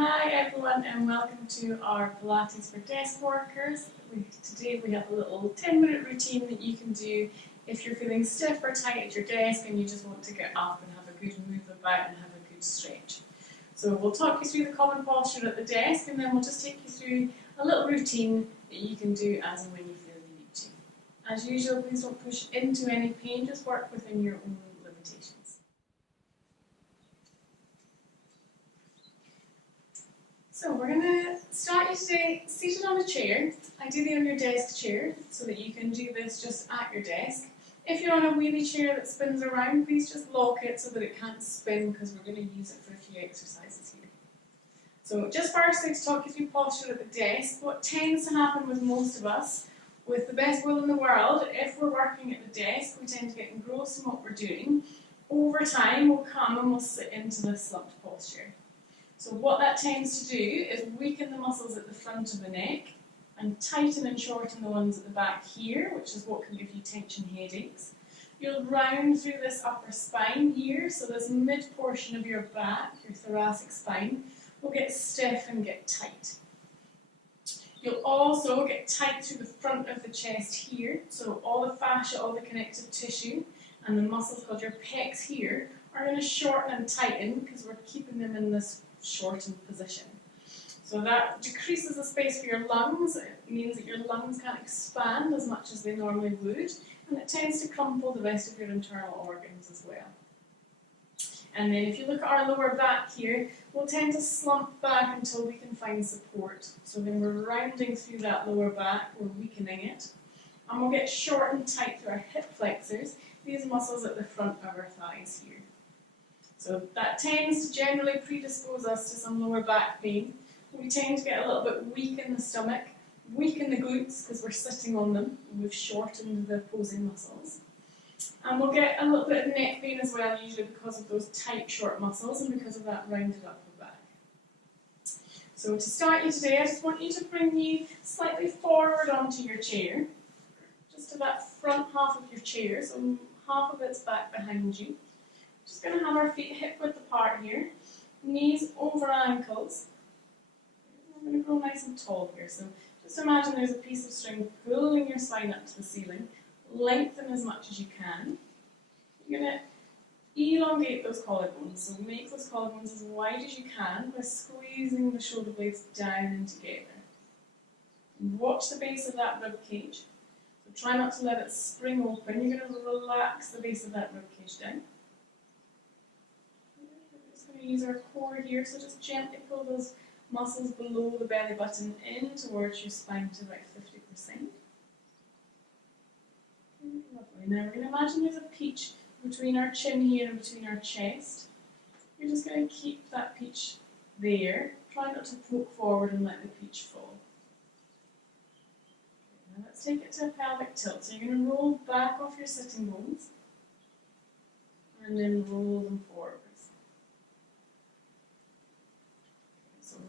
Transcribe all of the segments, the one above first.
Hi everyone and welcome to our Pilates for desk workers. Today we have a little 10-minute routine that you can do if you're feeling stiff or tight at your desk and you just want to get up and have a good move about and have a good stretch. So we'll talk you through the common posture at the desk and then we'll just take you through a little routine that you can do as and when you feel you need to. As usual, please don't push into any pain, just work within your own limitations. So we're going to start you today seated on a chair, ideally on your desk chair, so that you can do this just at your desk. If you're on a wheelie chair that spins around, please just lock it so that it can't spin because we're going to use it for a few exercises here. So just firstly to talk you through posture at the desk, what tends to happen with most of us, with the best will in the world, if we're working at the desk, we tend to get engrossed in what we're doing. Over time, we'll come and we'll sit into this slumped posture. So what that tends to do is weaken the muscles at the front of the neck and tighten and shorten the ones at the back here, which is what can give you tension headaches. You'll round through this upper spine here, so this mid portion of your back, your thoracic spine, will get stiff and get tight. You'll also get tight through the front of the chest here, so all the fascia, all the connective tissue, and the muscles called your pecs here are going to shorten and tighten because we're keeping them in this shortened position. So that decreases the space for your lungs. It means that your lungs can't expand as much as they normally would, and it tends to crumple the rest of your internal organs as well. And then if you look at our lower back here, we'll tend to slump back until we can find support. So then we're rounding through that lower back, we're weakening it, and we'll get short and tight through our hip flexors, these muscles at the front of our thighs here. So that tends to generally predispose us to some lower back pain. We tend to get a little bit weak in the stomach, weak in the glutes because we're sitting on them and we've shortened the opposing muscles. And we'll get a little bit of neck pain as well, usually because of those tight, short muscles and because of that rounded upper back. So to start you today, I just want you to bring you slightly forward onto your chair, just to that front half of your chair, so half of it's back behind you. Just going to have our feet hip width apart here, knees over ankles. We're going to grow nice and tall here. So just imagine there's a piece of string pulling your spine up to the ceiling. Lengthen as much as you can. You're going to elongate those collarbones. So make those collarbones as wide as you can by squeezing the shoulder blades down and together. And watch the base of that rib cage. So try not to let it spring open. You're going to relax the base of that rib cage down. We're going to use our core here, so just gently pull those muscles below the belly button in towards your spine to about 50%. Lovely. Now we're going to imagine there's a peach between our chin here and between our chest. You're just going to keep that peach there. Try not to poke forward and let the peach fall. Now let's take it to a pelvic tilt. So you're going to roll back off your sitting bones and then roll them forward.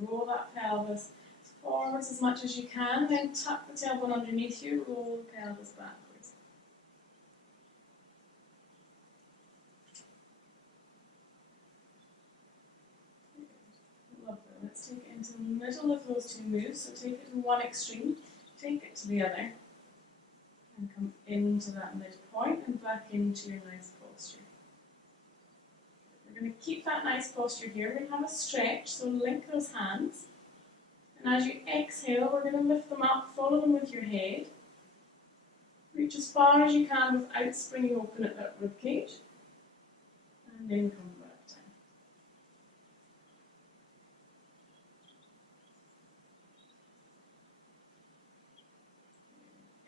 Roll that pelvis forwards as much as you can, then tuck the tailbone underneath you, roll the pelvis backwards. Lovely. Let's take it into the middle of those two moves. So take it from one extreme, take it to the other, and come into that midpoint and back into your nice posture. We're going to keep that nice posture here. We're going to have a stretch, so link those hands. And as you exhale, we're going to lift them up, follow them with your head. Reach as far as you can without springing open at that rib cage. And then come back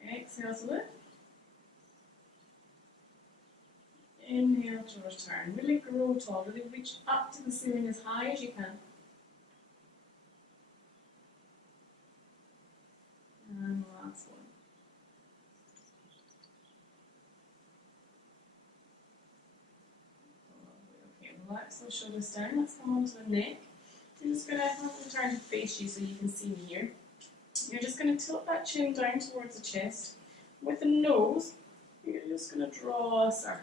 down. Exhale to lift. Inhale to return. Really grow tall. Really reach up to the ceiling as high as you can. And the last one. Okay, relax those shoulders down. Let's come onto the neck. You're just going to turn to face you so you can see me here. You're just going to tilt that chin down towards the chest. With the nose, you're just going to draw a circle.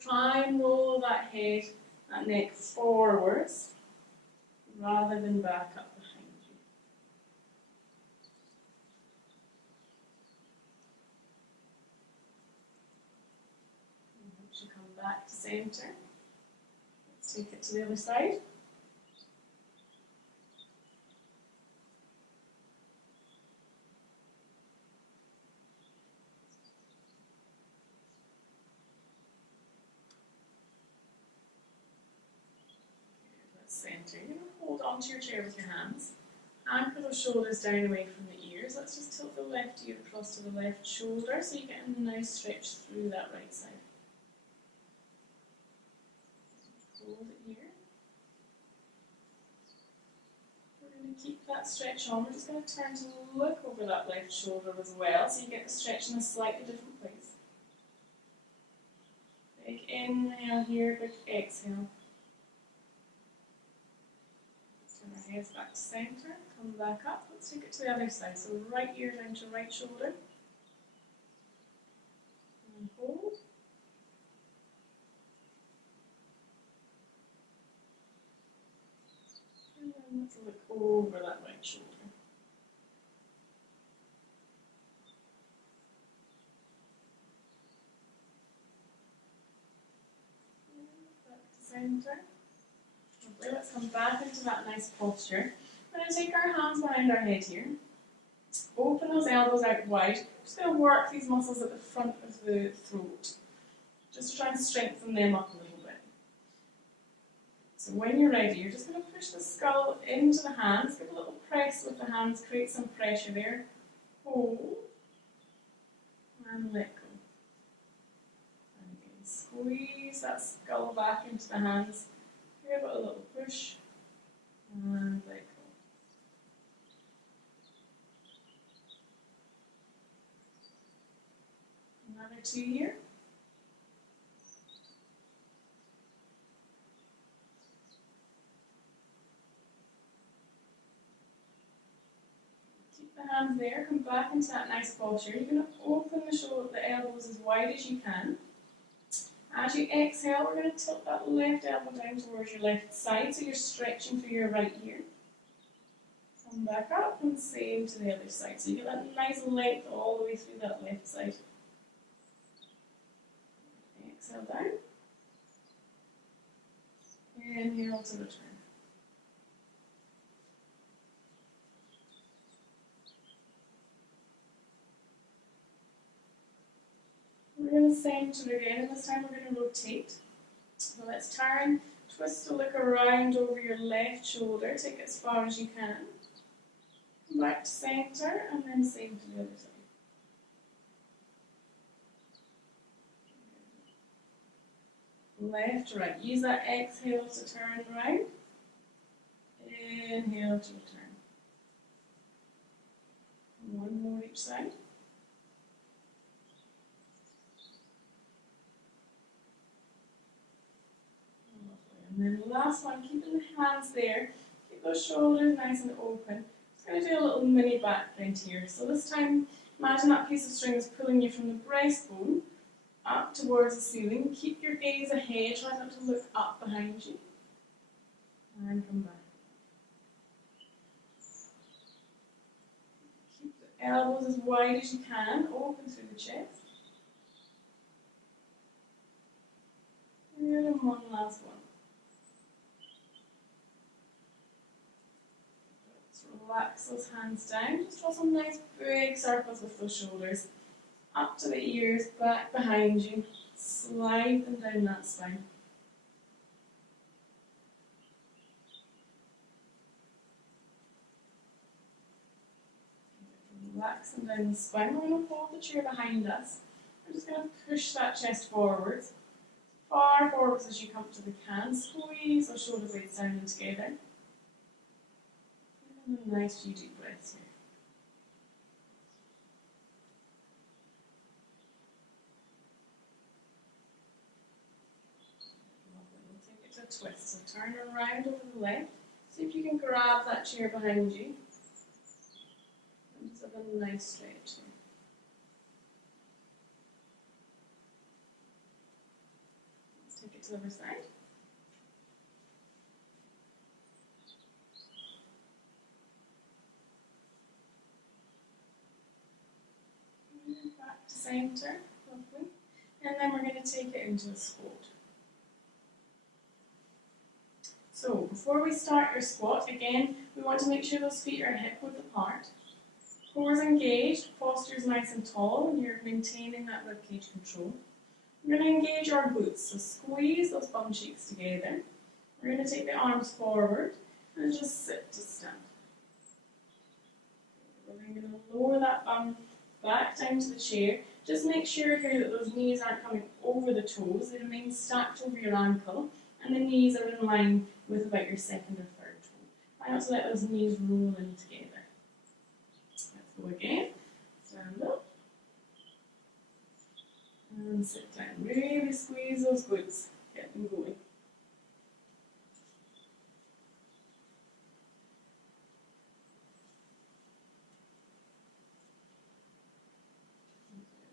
Try and roll that head, that neck forwards, rather than back up behind you. And once you come back to center, let's take it to the other side. Center. You're going to hold onto your chair with your hands. Anchor those shoulders down away from the ears. Let's just tilt the left ear across to the left shoulder so you get a nice stretch through that right side. Hold it here. We're going to keep that stretch on. We're just going to turn to look over that left shoulder as well so you get the stretch in a slightly different place. Big inhale here, big exhale. Turn our heads back to center, come back up. Let's take it to the other side. So right ear down to right shoulder. And hold. And then let's look over that right shoulder. And back to center. Lovely. Let's come back into that nice posture. We're going to take our hands behind our head here. Open those elbows out wide. We're just going to work these muscles at the front of the throat, just to try and strengthen them up a little bit. So when you're ready, you're just going to push the skull into the hands, give a little press with the hands, create some pressure there. Hold, and let go. And again, squeeze that skull back into the hands, give it a little push, and let go. Another 2 here. Keep the hands there, come back into that nice posture. You're going to open the elbows as wide as you can. As you exhale, we're going to tilt that left elbow down towards your left side so you're stretching through your right ear. Come back up and same to the other side. So you get that nice length all the way through that left side. Exhale down. Inhale to return. We're going to center again, and this time we're going to rotate. So let's turn, twist to look around over your left shoulder, take it as far as you can. Come back to center, and then same to the other side. Left to right. Use that exhale to turn around. Inhale to return. One more each side. And then the last one, keeping the hands there, keep those shoulders nice and open. Just going to do a little mini back bend here. So this time, imagine that piece of string is pulling you from the breastbone up towards the ceiling. Keep your gaze ahead, try not to look up behind you. And come back. Keep the elbows as wide as you can, open through the chest. And one last one. Relax those hands down. Just draw some nice big circles with those shoulders. Up to the ears, back behind you. Slide them down that spine. Relax them down the spine. We're going to hold the chair behind us. We're just going to push that chest forwards. Far forwards as you comfortably can. Squeeze those shoulder blades down and together. And a nice few deep breaths here. Lovely. We'll take it to a twist. So turn around over the left. See if you can grab that chair behind you. And just have a nice stretch here. Let's take it to the other side. centre, lovely. And then we're going to take it into a squat. So before we start your squat, again, we want to make sure those feet are hip width apart. Core is engaged, posture is nice and tall, and you're maintaining that ribcage control. We're going to engage our glutes, so squeeze those bum cheeks together. We're going to take the arms forward and just sit to stand. We're then going to lower that bum back down to the chair. Just make sure here that those knees aren't coming over the toes, they remain stacked over your ankle, and the knees are in line with about your second or third toe. Try not to let those knees roll in together. Let's go again. Stand up. And sit down. Really squeeze those glutes. Get them going.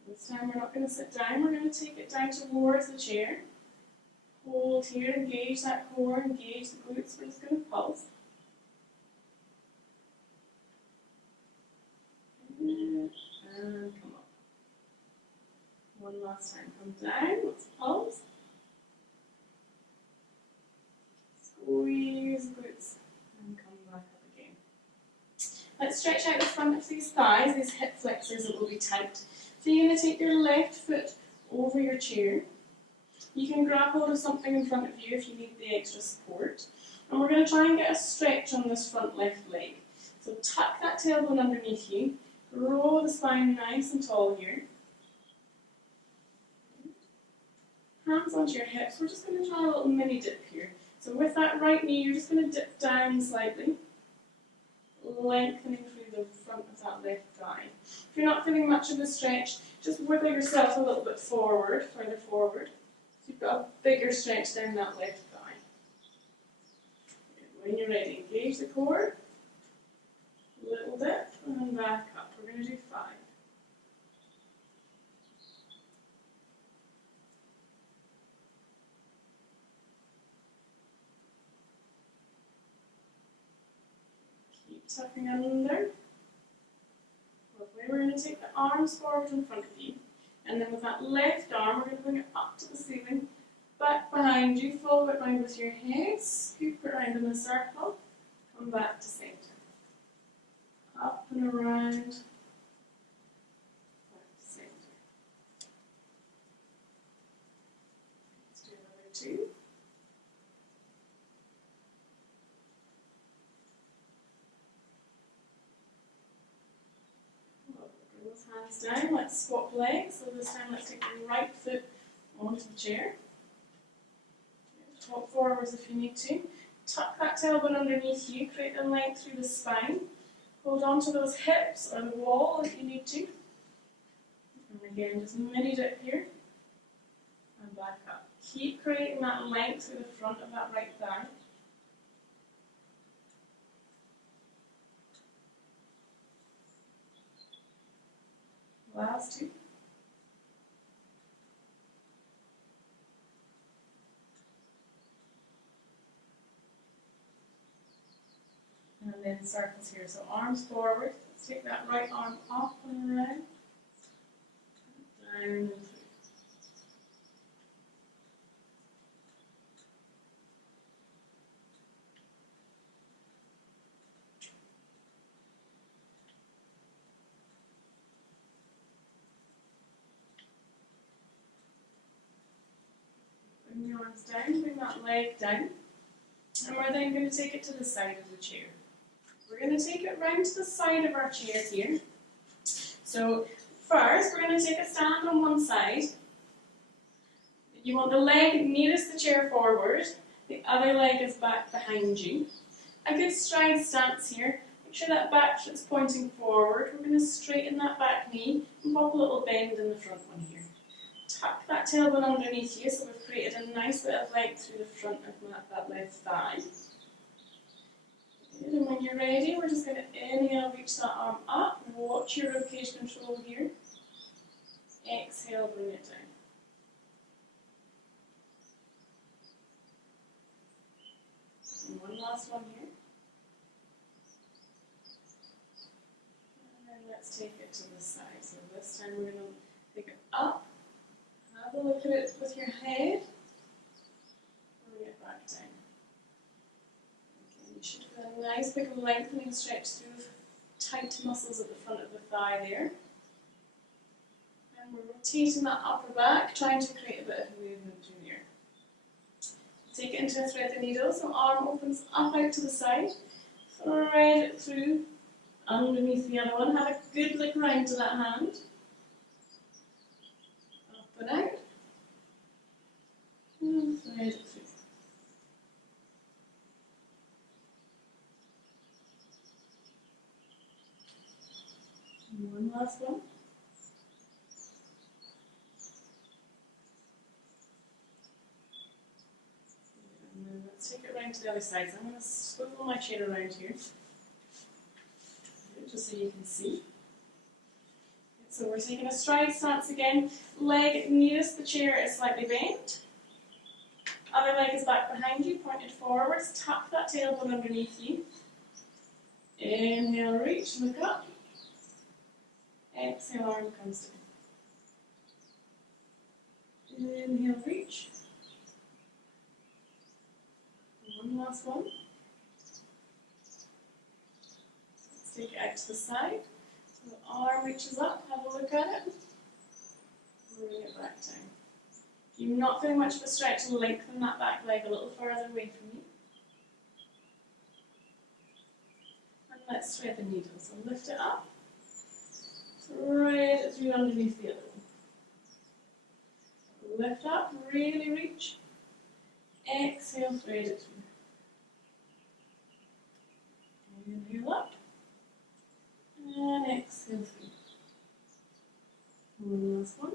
This time we're not going to sit down, we're going to take it down towards the chair. Hold here, engage that core, engage the glutes. We're just going to pulse. And come up. One last time, come down, let's pulse. Squeeze glutes and come back up again. Let's stretch out the front of these thighs, these hip flexors that will be tight. So you're going to take your left foot over your chair. You can grab hold of something in front of you if you need the extra support. And we're going to try and get a stretch on this front left leg. So tuck that tailbone underneath you. Roll the spine nice and tall here. Hands onto your hips. We're just going to try a little mini dip here. So with that right knee, you're just going to dip down slightly, lengthening through the front of that left thigh. If you're not feeling much of a stretch, just wiggle yourself a little bit forward, further forward. So you've got a bigger stretch down that left thigh. When you're ready, engage the core. Little dip, and back up. We're going to do 5. Keep tucking under. Lovely. We're going to take the arms forward in front of you. And then with that left arm, we're going to bring it up to the ceiling. Back behind you, follow it round with your head. Scoop it round in a circle. Come back to centre. Up and around, back to centre. Let's do another 2. Bring those hands down, let's swap legs. So this time let's take the right foot onto the chair. Walk forwards if you need to. Tuck that tailbone underneath you, create the length through the spine. Hold on to those hips or the wall if you need to. And again, just mini dip here. And back up. Keep creating that length through the front of that right thigh. Last 2. And then circles here. So arms forward. Let's take that right arm up and around. Down and through. Bring the arms down, bring that leg down. And we're then going to take it to the side of the chair. We're going to take it round to the side of our chair here. So first, we're going to take a stand on one side. You want the leg nearest the chair forward. The other leg is back behind you. A good stride stance here. Make sure that back foot's pointing forward. We're going to straighten that back knee and pop a little bend in the front one here. Tuck that tailbone underneath you, so we've created a nice bit of length through the front of that left thigh. And when you're ready, we're just going to inhale, reach that arm up. Watch your ribcage control here. Exhale, bring it down. And one last one here. And then let's take it to the side. So this time we're going to Take it up. Have a look at it with your head. Bring it back down. Okay, you should feel a nice big lengthening stretch through the tight muscles at the front of the thigh there. And we're rotating that upper back, trying to create a bit of movement through here. Take it into a thread the needle, so arm opens up out to the side. Thread it through underneath the other one. Have a good look round to that hand. Up and out. And thread it through. And one last one. And then let's take it round to the other side. So I'm going to swivel my chair around here, just so you can see. So we're taking a stride stance again. Leg nearest the chair is slightly bent. Other leg is back behind you, pointed forwards. Tuck that tailbone underneath you. Inhale, reach, look up. Exhale, arm comes down. Inhale, reach. One last one. Let's take it out to the side. So the arm reaches up, have a look at it. Bring it back down. If you're not feeling much of a stretch, lengthen that back leg a little further away from you. And let's thread the needle. So lift it up. Thread it through underneath the other one. Lift up, really reach. Exhale, thread it through. Inhale up. And exhale through. One last one.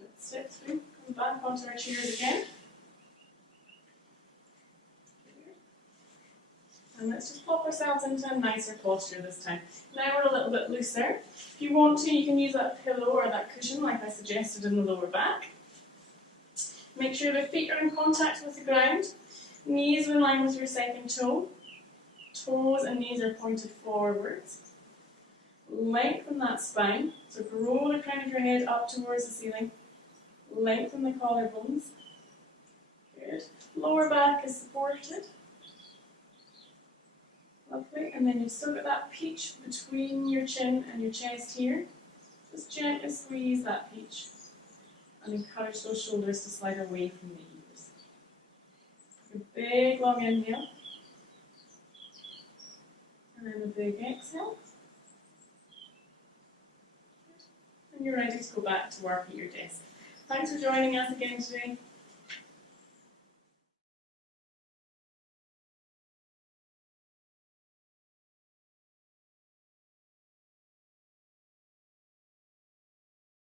Let's step through. Come back onto our chairs again. And let's just pop ourselves into a nicer posture this time. Now we're a little bit looser. If you want to, you can use that pillow or that cushion like I suggested in the lower back. Make sure the feet are in contact with the ground. Knees are in line with your second toe. Toes and knees are pointed forwards. Lengthen that spine. So grow the crown of your head up towards the ceiling. Lengthen the collarbones. Good. Lower back is supported. Lovely. And then you've still got that peach between your chin and your chest here. Just gently squeeze that peach. And encourage those shoulders to slide away from the ears. A big long inhale. And then a big exhale. And you're ready to go back to work at your desk. Thanks for joining us again today.